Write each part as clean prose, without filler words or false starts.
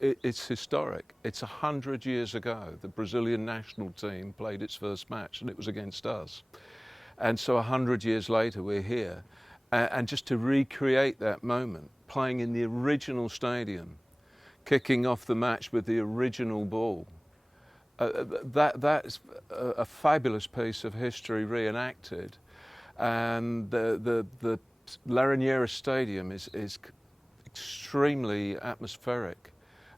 it's historic. It's 100 years ago. The Brazilian national team played its first match and it was against us. And so 100 years later we're here. And just to recreate that moment, playing in the original stadium, kicking off the match with the original ball, that's a fabulous piece of history reenacted. And the Laranjeira Stadium is extremely atmospheric,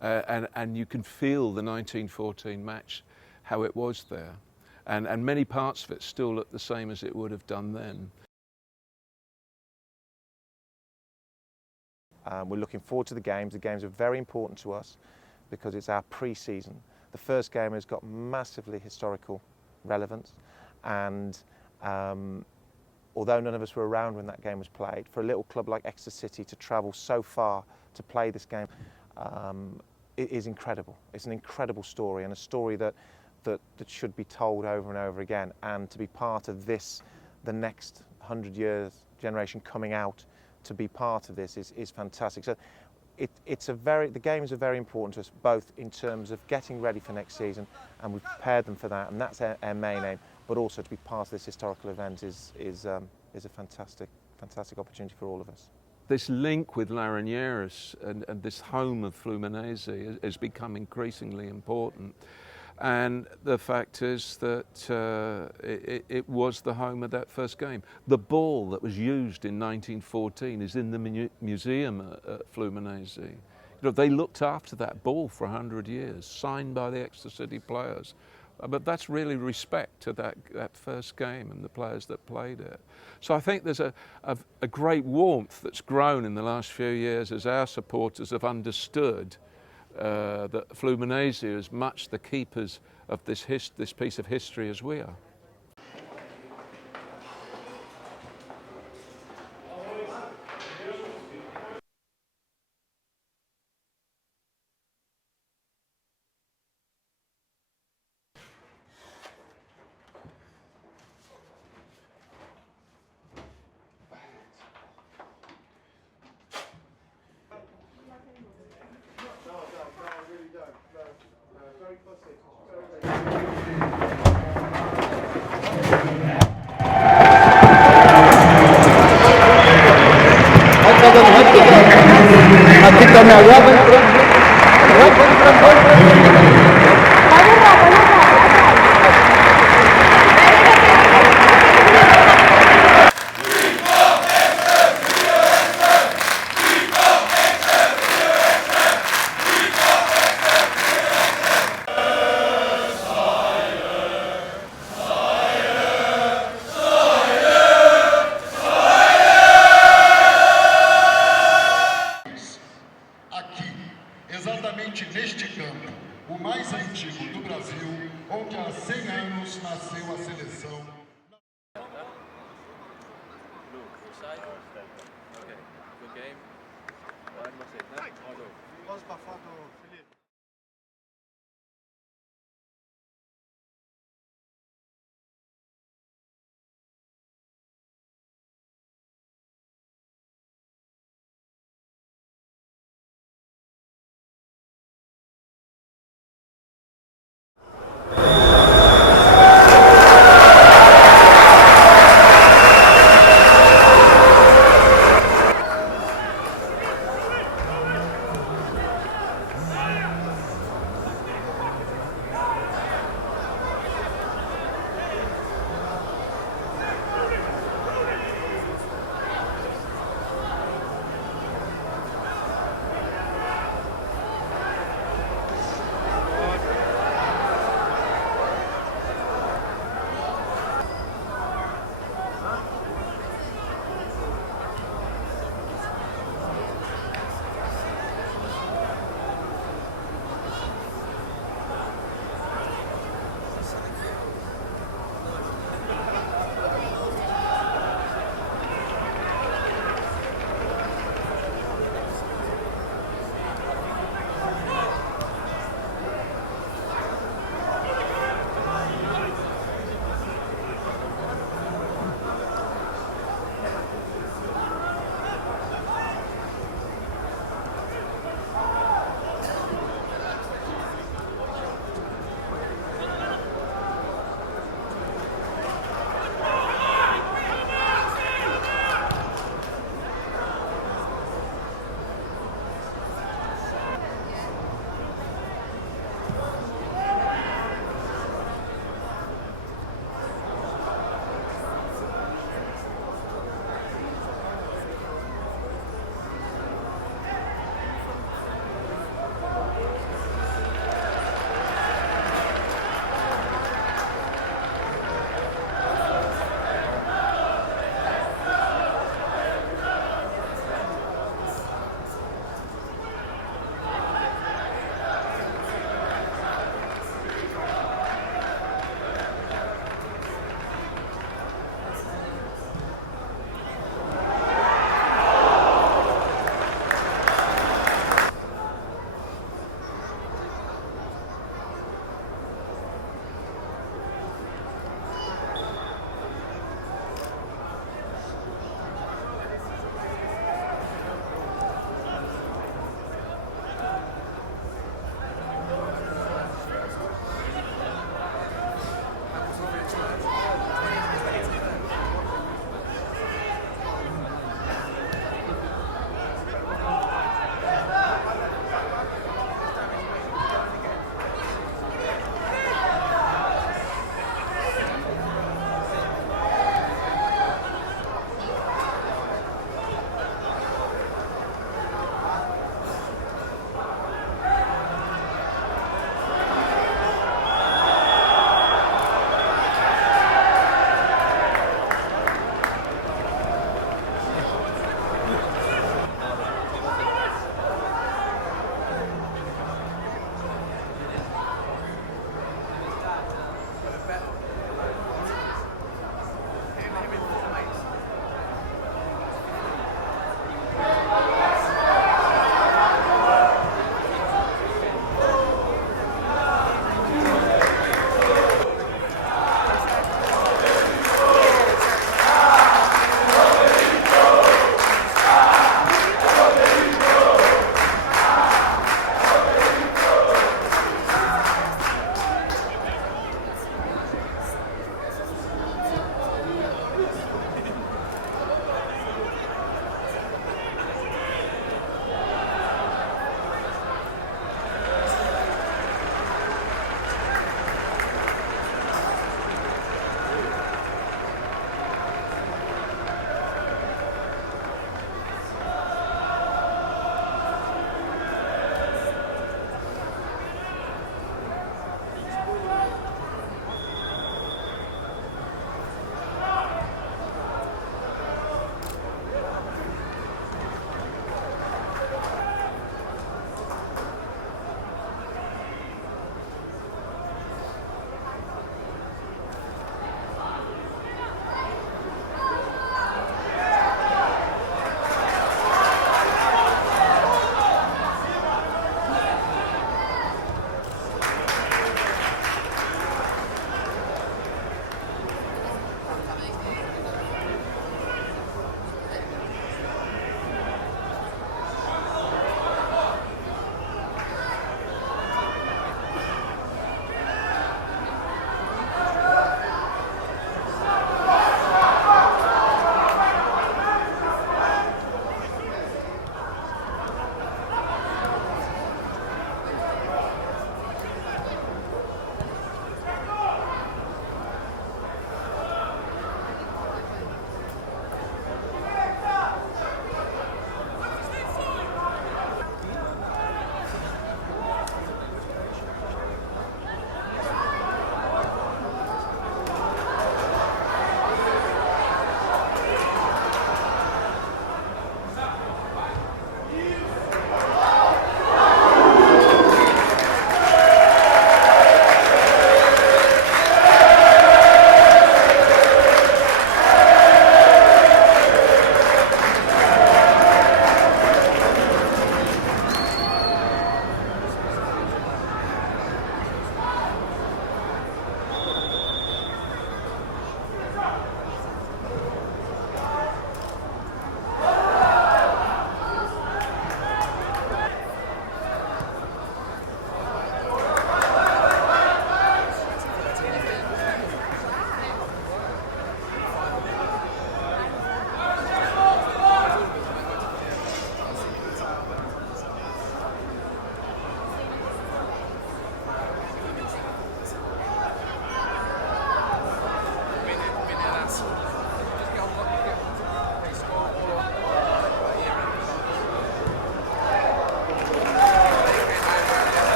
and you can feel the 1914 match, how it was there, and many parts of it still look the same as it would have done then. We're looking forward to the games. The games are very important to us because it's our pre-season. The first game has got massively historical relevance, and although none of us were around when that game was played, for a little club like Exeter City to travel so far to play this game, it is incredible. It's an incredible story, and a story that should be told over and over again. And to be part of this, the next 100 years generation coming out to be part of this is fantastic. So the games are very important to us, both in terms of getting ready for next season, and we've prepared them for that, and that's our main aim. But also to be part of this historical event is a fantastic opportunity for all of us. This link with Laranjeiras and this home of Fluminense has become increasingly important. And the fact is that it was the home of that first game. The ball that was used in 1914 is in the museum at Fluminense. You know, they looked after that ball for 100 years, signed by the Exeter City players. But that's really respect to that first game and the players that played it. So I think there's a great warmth that's grown in the last few years as our supporters have understood that Fluminense are as much the keepers of this piece of history as we are. Aqui está minha água, vai entrando. Exatamente neste campo, o mais antigo do Brasil, onde há 100 anos nasceu a seleção.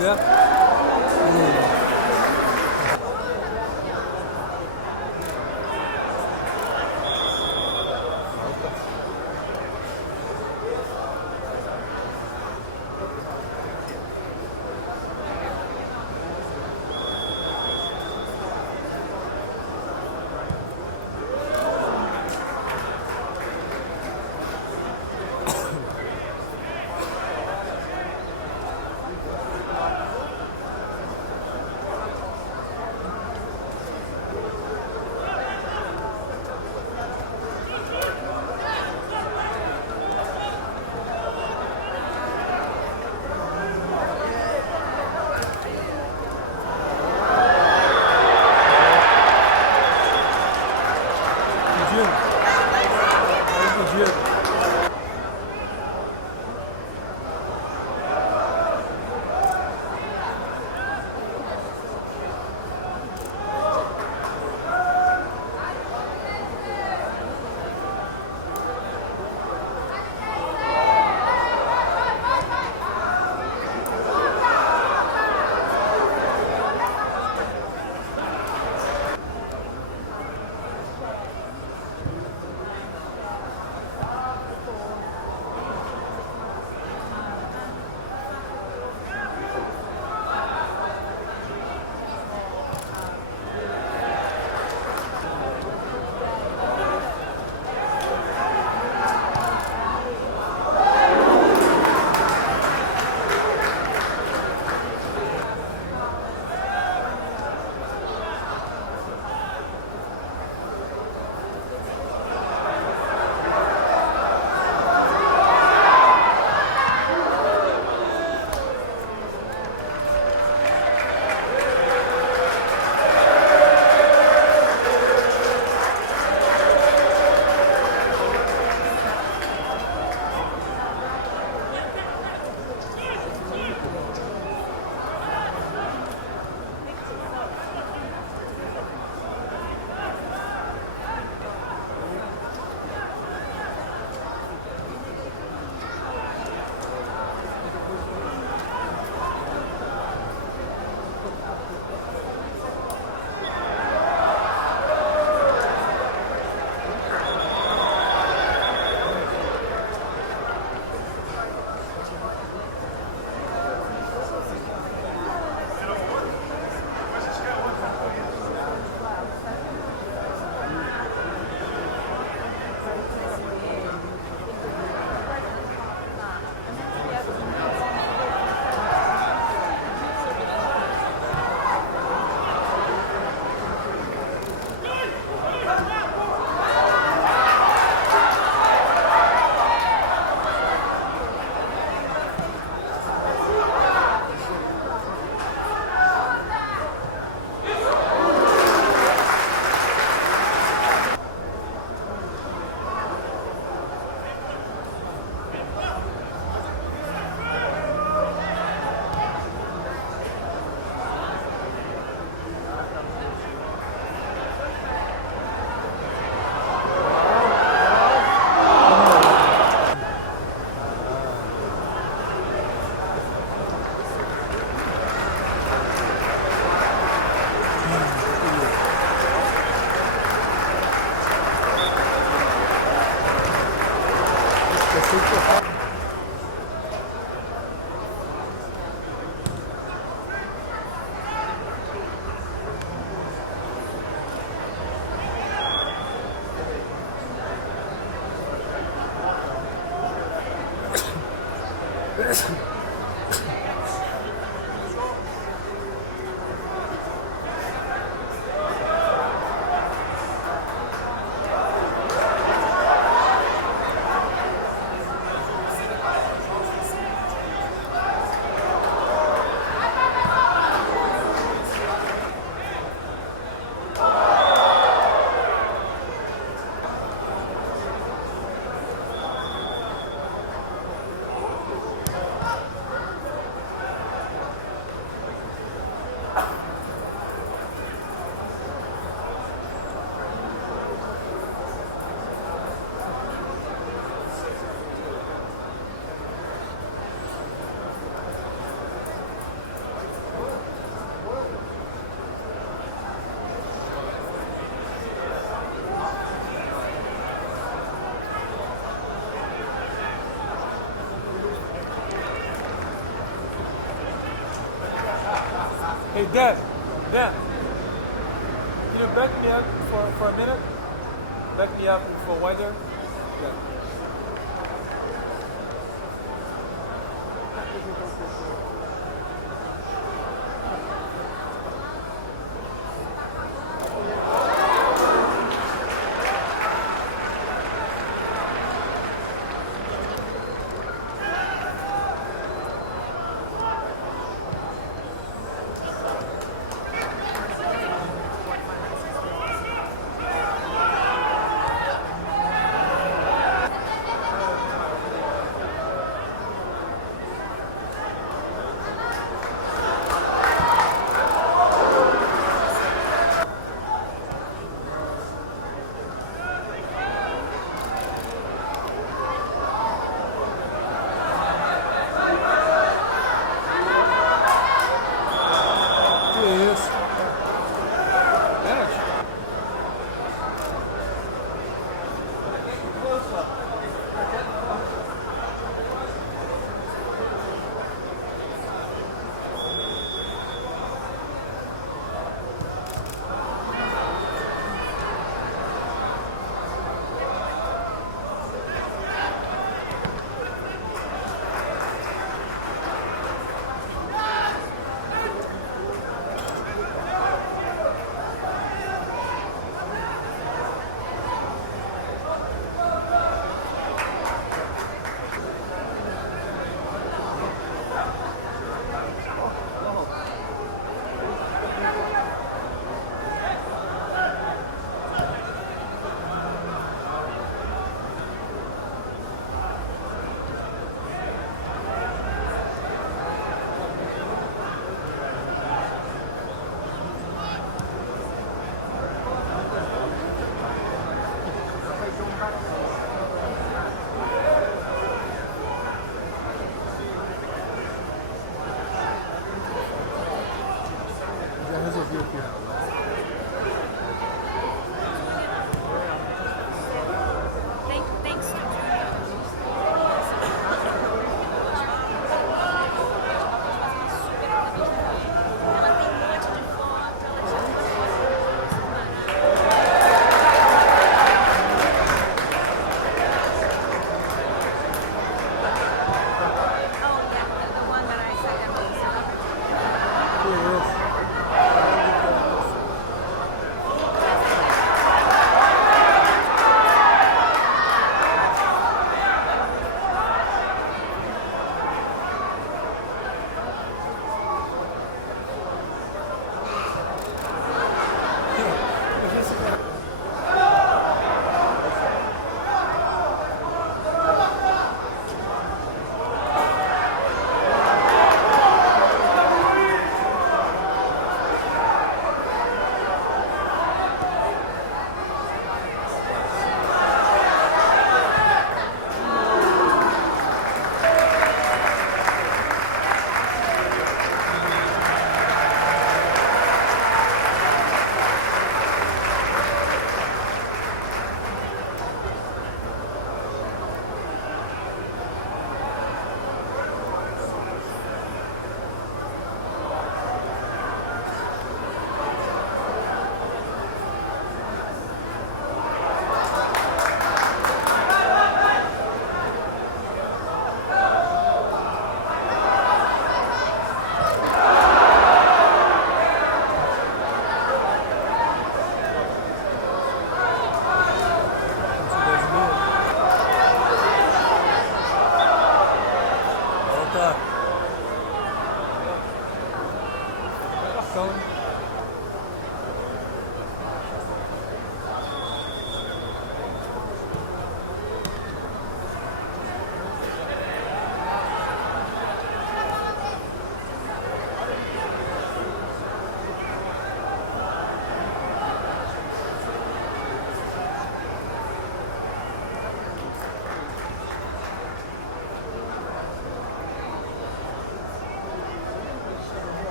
Ja. Hey, Dan, can you back me up for a minute? Back me up for wider. Yeah.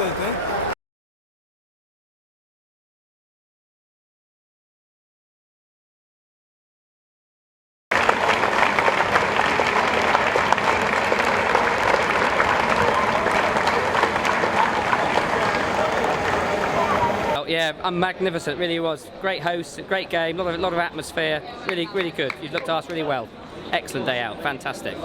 Excellent, eh? Yeah, magnificent, really was. Great host, great game, lot of atmosphere, really good. You looked after us really well. Excellent day out, fantastic.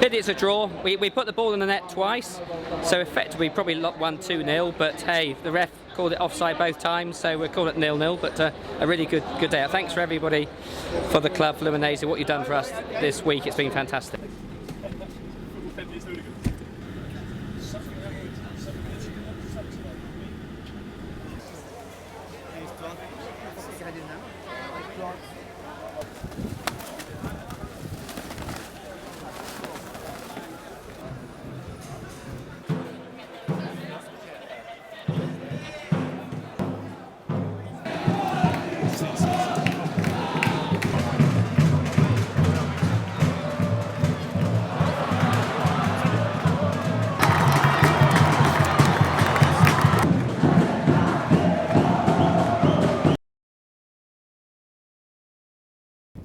Pity it's a draw. We put the ball in the net twice, so effectively we probably won 2-0, but hey, the ref called it offside both times, so we'll call it 0-0, but a really good day out. Thanks for everybody, for the club, Fluminense, what you've done for us this week. It's been fantastic.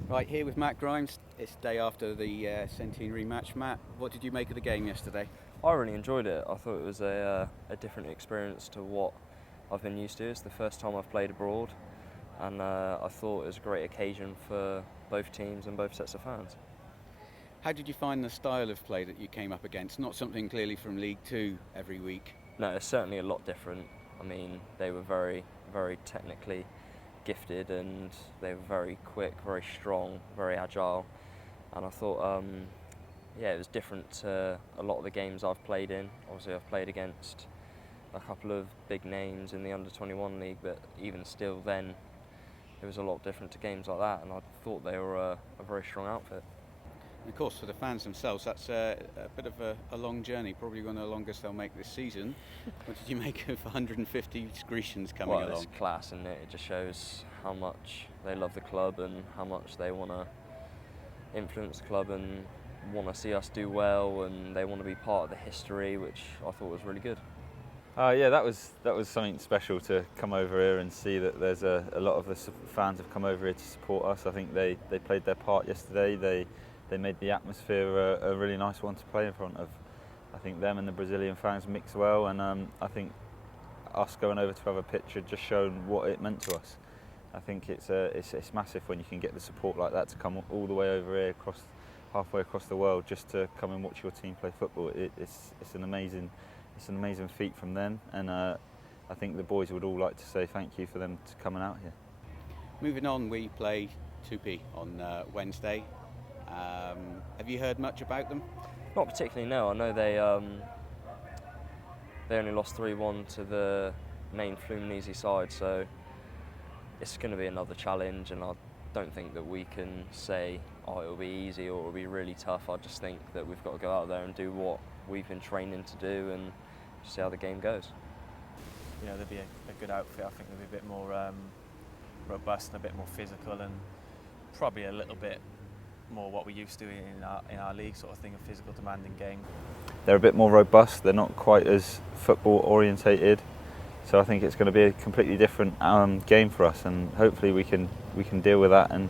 Right, here with Matt Grimes. It's the day after the centenary match. Matt, what did you make of the game yesterday? I really enjoyed it. I thought it was a different experience to what I've been used to. It's the first time I've played abroad, and I thought it was a great occasion for both teams and both sets of fans. How did you find the style of play that you came up against? Not something clearly from League Two every week. No, it's certainly a lot different. I mean, they were very, very technically gifted, and they were very quick, very strong, very agile, and I thought yeah, it was different to a lot of the games I've played in. Obviously I've played against a couple of big names in the under-21 league, but even still then it was a lot different to games like that, and I thought they were a very strong outfit. And of course, for the fans themselves, that's a bit of a long journey, probably one of the longest they'll make this season. What did you make of 150 Grecians coming along? It's class, and it just shows how much they love the club and how much they want to influence the club and want to see us do well, and they want to be part of the history, which I thought was really good. Yeah, that was something special to come over here and see that there's a lot of the fans have come over here to support us. I think they played their part yesterday. They made the atmosphere a really nice one to play in front of. I think them and the Brazilian fans mix well, and I think us going over to have a picture just shown what it meant to us. I think it's massive when you can get the support like that to come all the way over here, halfway across the world, just to come and watch your team play football. It's an amazing feat from them, and I think the boys would all like to say thank you for them to coming out here. Moving on, we play Tupi on Wednesday. Have you heard much about them? Not particularly, no. I know they only lost 3-1 to the main Fluminense side, so it's going to be another challenge, and I don't think that we can say, oh, it'll be easy or it'll be really tough. I just think that we've got to go out there and do what we've been training to do and see how the game goes. You know, they'll be a good outfit. I think they'll be a bit more robust and a bit more physical, and probably a little bit more what we used to in our league, sort of thing, a physical, demanding game. They're a bit more robust. They're not quite as football orientated, so I think it's going to be a completely different game for us, and hopefully we can deal with that and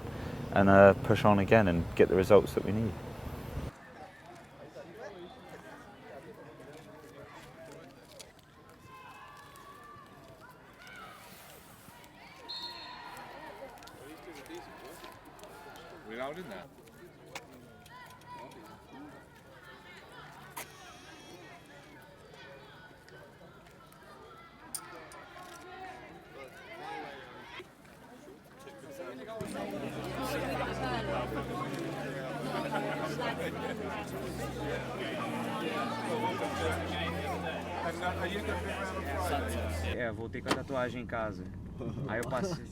push on again and get the results that we need. We're out in there. É, voltei com a tatuagem em casa. Aí eu passei.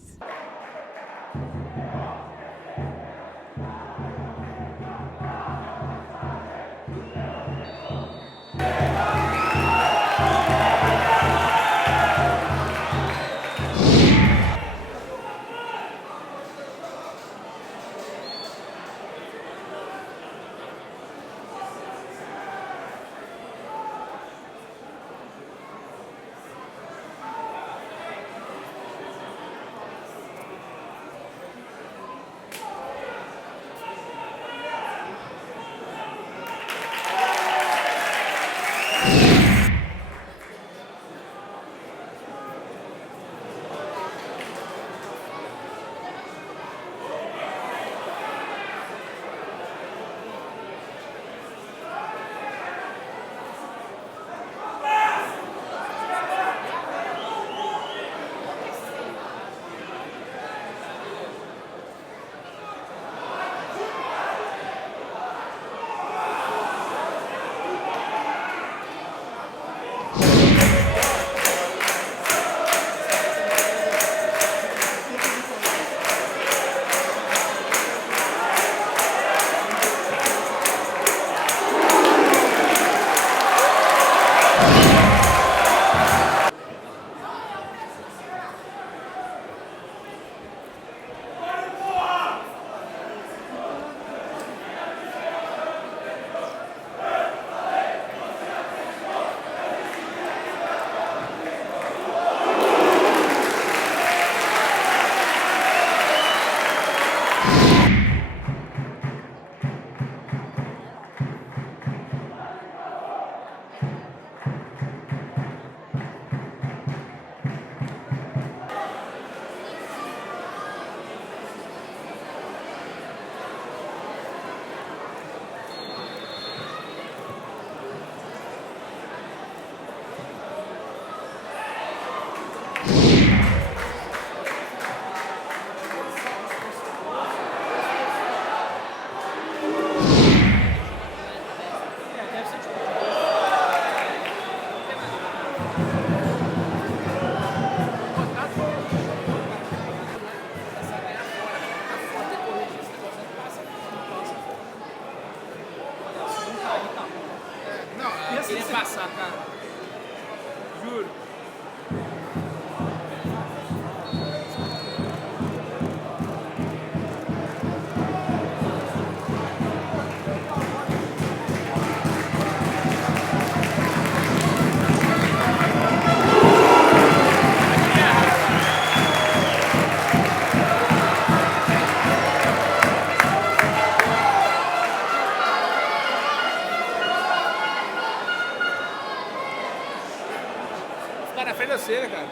ficar na frente da cena, cara.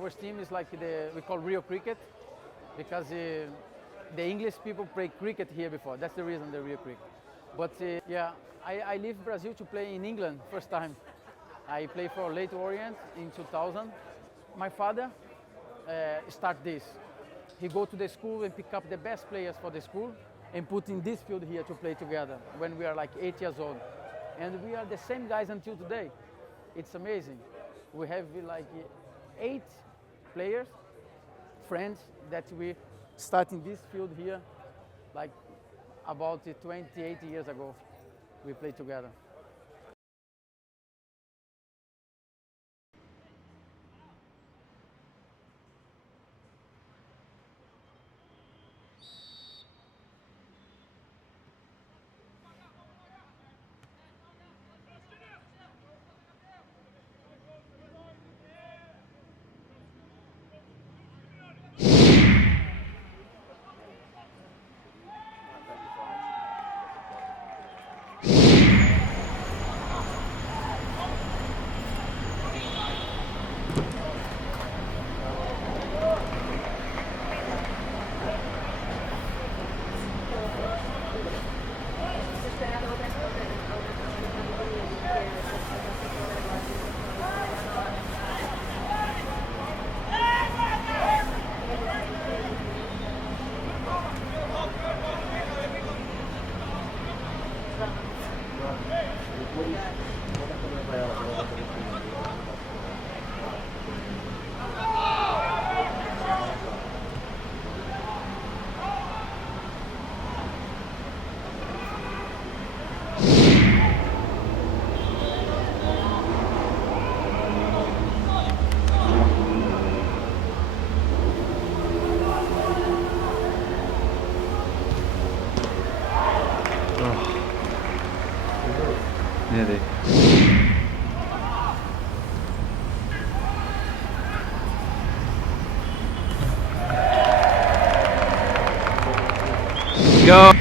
our team is like we call Rio Cricket, because the English people play cricket here before. That's the reason the Rio Cricket. But yeah, I leave Brazil to play in England first time. I play for Leyton Orient in 2000. My father start this. He go to the school and pick up the best players for the school and put in this field here to play together when we are like 8 years old. And we are the same guys until today. It's amazing. We have like 8 players, friends, that we start in this field here like about 28 years ago. We played together. Nearly. Go!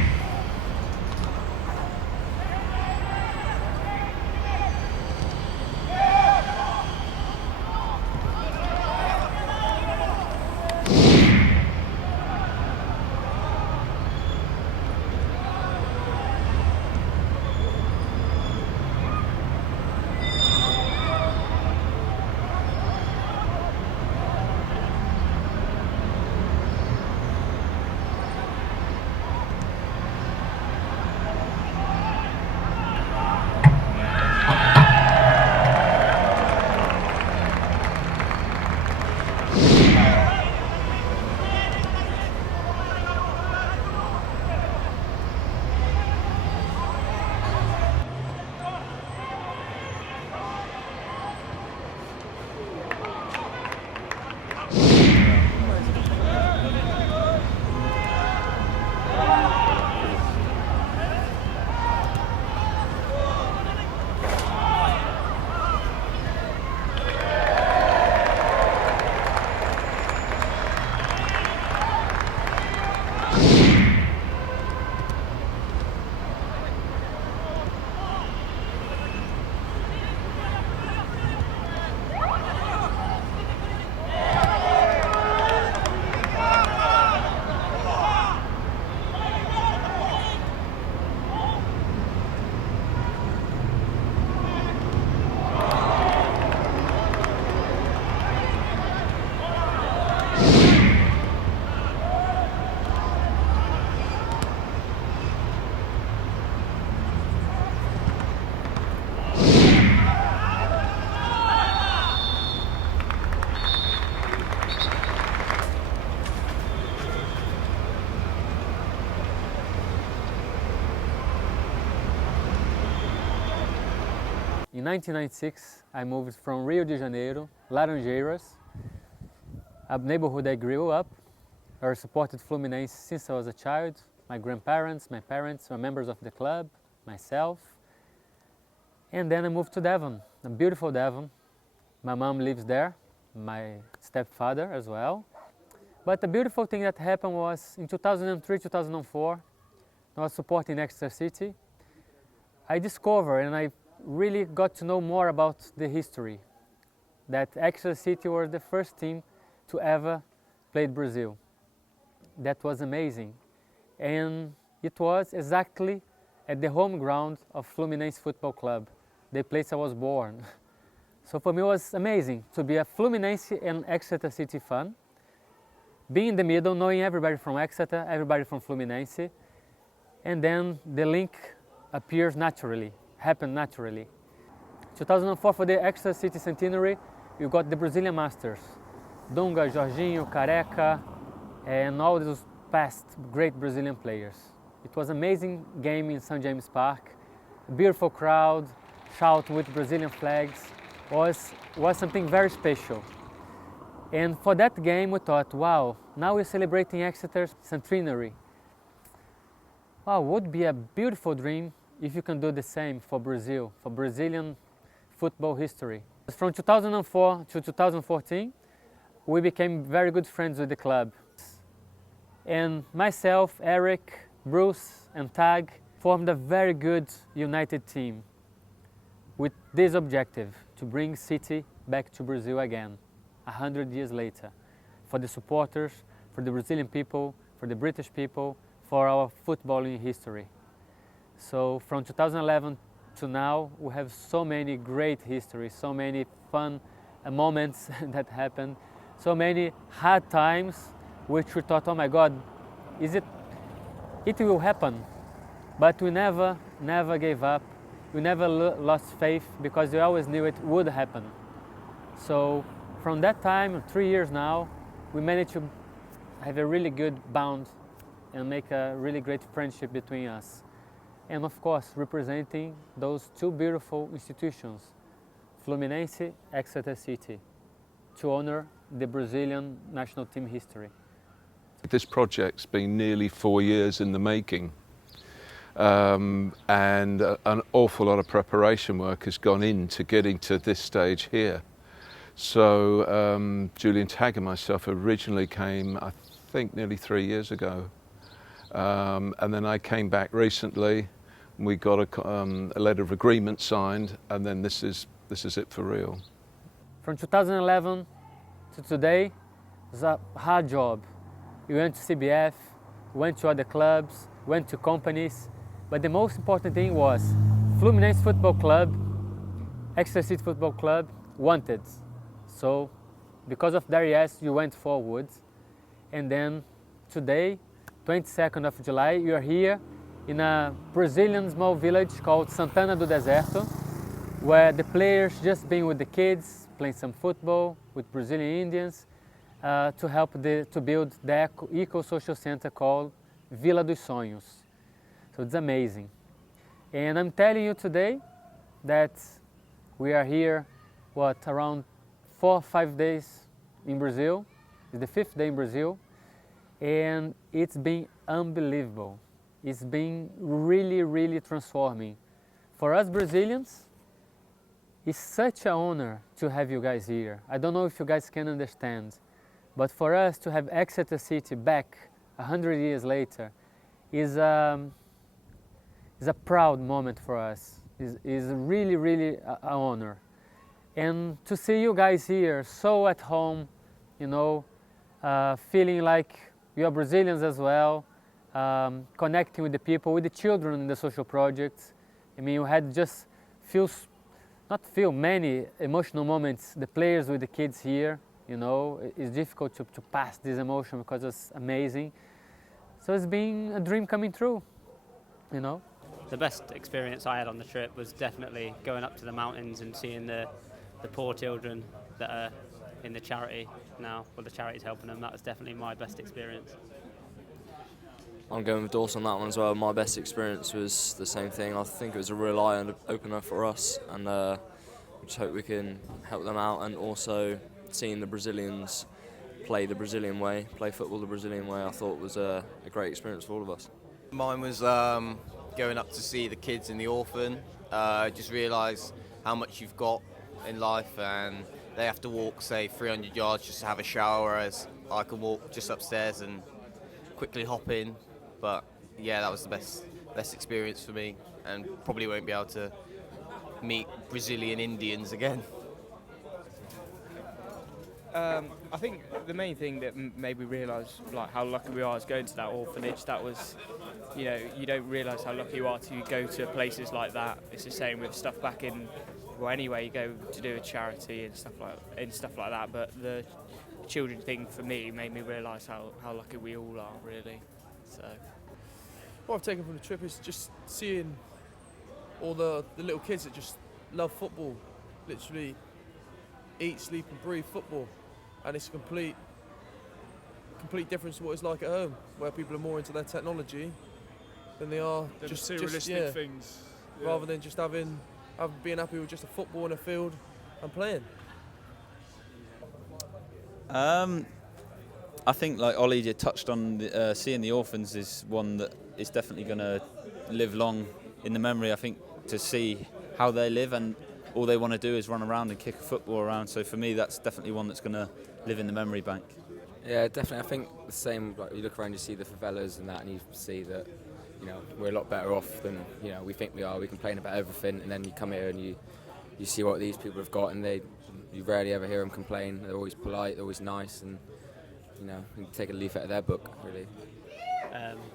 In 1996, I moved from Rio de Janeiro, Laranjeiras, a neighborhood I grew up. I supported Fluminense since I was a child. My grandparents, my parents were members of the club, myself. And then I moved to Devon, a beautiful Devon. My mom lives there, my stepfather as well. But the beautiful thing that happened was in 2003, 2004, I was supporting Exeter City. I discovered and I really got to know more about the history, that Exeter City was the first team to ever play Brazil. That was amazing. And it was exactly at the home ground of Fluminense Football Club, the place I was born. So for me it was amazing to be a Fluminense and Exeter City fan, being in the middle, knowing everybody from Exeter, everybody from Fluminense, and then the link appears naturally, happened naturally. 2004, for the Exeter City centenary, you got the Brazilian Masters, Dunga, Jorginho, Careca, and all those past great Brazilian players. It was an amazing game in St. James Park, a beautiful crowd, shouting with Brazilian flags, was something very special. And for that game we thought, wow, now we're celebrating Exeter's centenary. Wow, would be a beautiful dream if you can do the same for Brazil, for Brazilian football history. From 2004 to 2014, we became very good friends with the club. And myself, Eric, Bruce and Tag formed a very good united team with this objective, to bring City back to Brazil again, 100 years later, for the supporters, for the Brazilian people, for the British people, for our footballing history. So from 2011 to now, we have so many great histories, so many fun moments that happened, so many hard times which we thought, oh my God, it will happen. But we never gave up. We never lost faith because we always knew it would happen. So from that time, 3 years now, we managed to have a really good bond and make a really great friendship between us. And of course, representing those two beautiful institutions, Fluminense, Exeter City, to honor the Brazilian national team history. This project's been nearly 4 years in the making. And an awful lot of preparation work has gone into getting to this stage here. So Julian Tagg and myself originally came, I think, nearly 3 years ago. And then I came back recently. We got a letter of agreement signed, and then this is it for real. From 2011 to today, it was a hard job. We went to CBF, went to other clubs, went to companies, but the most important thing was Fluminense Football Club, Exeter City Football Club wanted. So because of their yes, you went forward. And then today, 22nd of July, you are here in a Brazilian small village called Santana do Deserto, where the players just being with the kids, playing some football with Brazilian Indians, to help to build the eco-social center called Vila dos Sonhos. So it's amazing. And I'm telling you today that we are here, around 4 or 5 days in Brazil. It's the 5th day in Brazil. And it's been unbelievable. It's been really, really transforming. For us Brazilians, it's such an honor to have you guys here. I don't know if you guys can understand, but for us to have Exeter City back 100 years later is a proud moment for us. Is really, really an honor. And to see you guys here so at home, you know, feeling like you are Brazilians as well, connecting with the people, with the children in the social projects. I mean, you had just many emotional moments, the players with the kids here, you know. It's difficult to pass this emotion because it's amazing. So it's been a dream coming true, you know. The best experience I had on the trip was definitely going up to the mountains and seeing the poor children that are in the charity now, well, the charity's helping them. That was definitely my best experience. I'm going with Dawson on that one as well. My best experience was the same thing. I think it was a real eye-opener for us, and we just hope we can help them out, and also seeing the Brazilians play the Brazilian way, play football the Brazilian way, I thought was a great experience for all of us. Mine was going up to see the kids in the orphan, just realise how much you've got in life, and they have to walk, say, 300 yards just to have a shower, whereas I can walk just upstairs and quickly hop in. But yeah, that was the best experience for me, and probably won't be able to meet Brazilian Indians again. I think the main thing that made me realise like how lucky we are is going to that orphanage. That was, you know, you don't realise how lucky you are to go to places like that. It's the same with stuff back in, well, anyway, you go to do a charity and stuff like that. But the children thing for me made me realise how lucky we all are, really. So, what I've taken from the trip is just seeing all the little kids that just love football, literally eat, sleep and breathe football, and it's a complete difference to what it's like at home, where people are more into their technology than they are just materialistic things, rather than just being happy with just a football in a field and playing. I think, like Ollie just touched on, seeing the orphans is one that is definitely going to live long in the memory. I think to see how they live, and all they want to do is run around and kick a football around. So for me, that's definitely one that's going to live in the memory bank. Yeah, definitely. I think the same. Like, you look around, you see the favelas and that, and you see that, you know, we're a lot better off than, you know, we think we are. We complain about everything, and then you come here and you see what these people have got, and you rarely ever hear them complain. They're always polite, they're always nice, and, you know, you can take a leaf out of their book, really.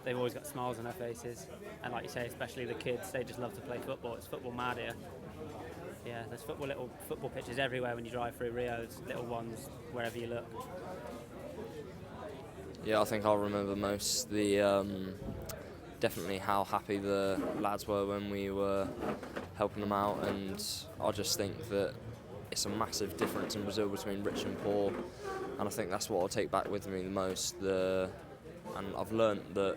They've always got smiles on their faces, and like you say, especially the kids, they just love to play football. It's football mad here. Yeah, there's little football pitches everywhere when you drive through Rio. There's little ones wherever you look. Yeah, I think I'll remember most definitely how happy the lads were when we were helping them out, and I just think that it's a massive difference in Brazil between rich and poor, and I think that's what I'll take back with me the most. And I've learnt that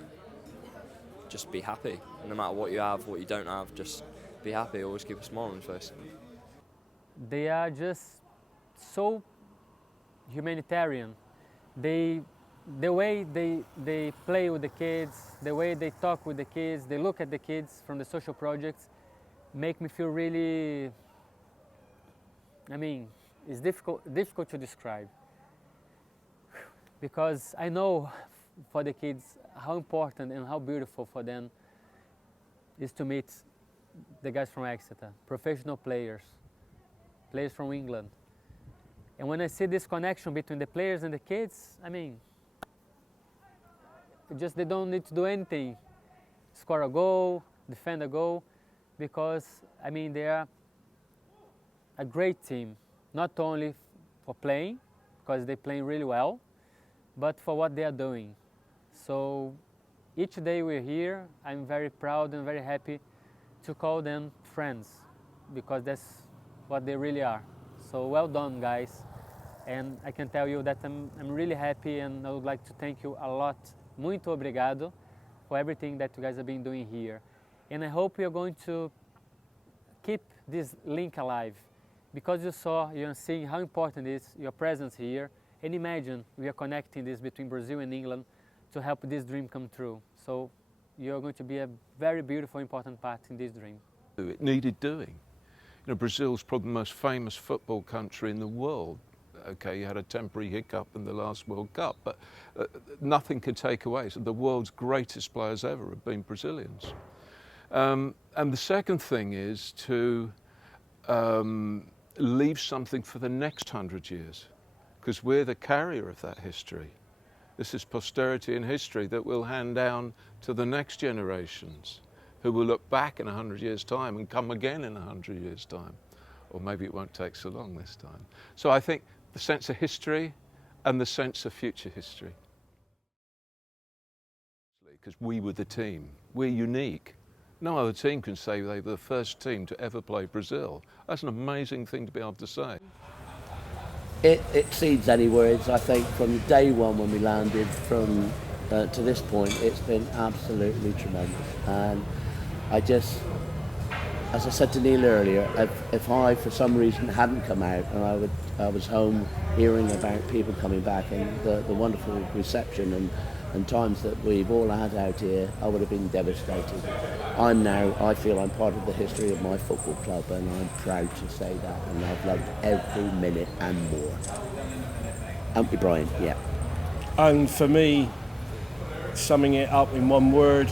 just be happy, no matter what you have, what you don't have, just be happy, always keep a smile on your face. They are just so humanitarian. The way they play with the kids, the way they talk with the kids, they look at the kids from the social projects, make me feel really, I mean, it's difficult to describe. Because I know for the kids how important and how beautiful for them is to meet the guys from Exeter, professional players from England. And when I see this connection between the players and the kids, I mean, they don't need to do anything. Score a goal, defend a goal, because, I mean, they are a great team, not only for playing, because they're playing really well, but for what they are doing. So each day we're here, I'm very proud and very happy to call them friends, because that's what they really are. So well done, guys. And I can tell you that I'm really happy, and I would like to thank you a lot. Muito obrigado for everything that you guys have been doing here. And I hope you're going to keep this link alive, because you're seeing how important it is, your presence here. And imagine we are connecting this between Brazil and England to help this dream come true. So you're going to be a very beautiful, important part in this dream. It needed doing. You know, Brazil's probably the most famous football country in the world. Okay, you had a temporary hiccup in the last World Cup, but nothing could take away. So the world's greatest players ever have been Brazilians. And the second thing is to leave something for the next 100 years, because we're the carrier of that history. This is posterity in history that we'll hand down to the next generations, who will look back in 100 years' time and come again in 100 years' time. Or maybe it won't take so long this time. So I think the sense of history and the sense of future history. Because we were the team. We're unique. No other team can say they were the first team to ever play Brazil. That's an amazing thing to be able to say. It exceeds any words. I think from day one when we landed to this point, it's been absolutely tremendous. And I just, as I said to Neil earlier, if I for some reason hadn't come out and I was home hearing about people coming back and the wonderful reception and times that we've all had out here, I would have been devastated. I feel I'm part of the history of my football club, and I'm proud to say that, and I've loved every minute and more. Aren't we, Brian? Yeah. And for me, summing it up in one word,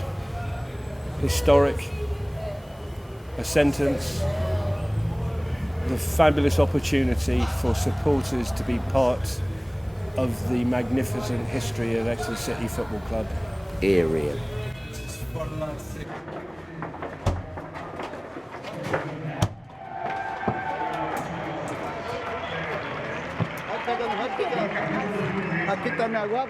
historic, a sentence, the fabulous opportunity for supporters to be part of the magnificent history of Exeter City Football Club. Area. Aquí está mi agua,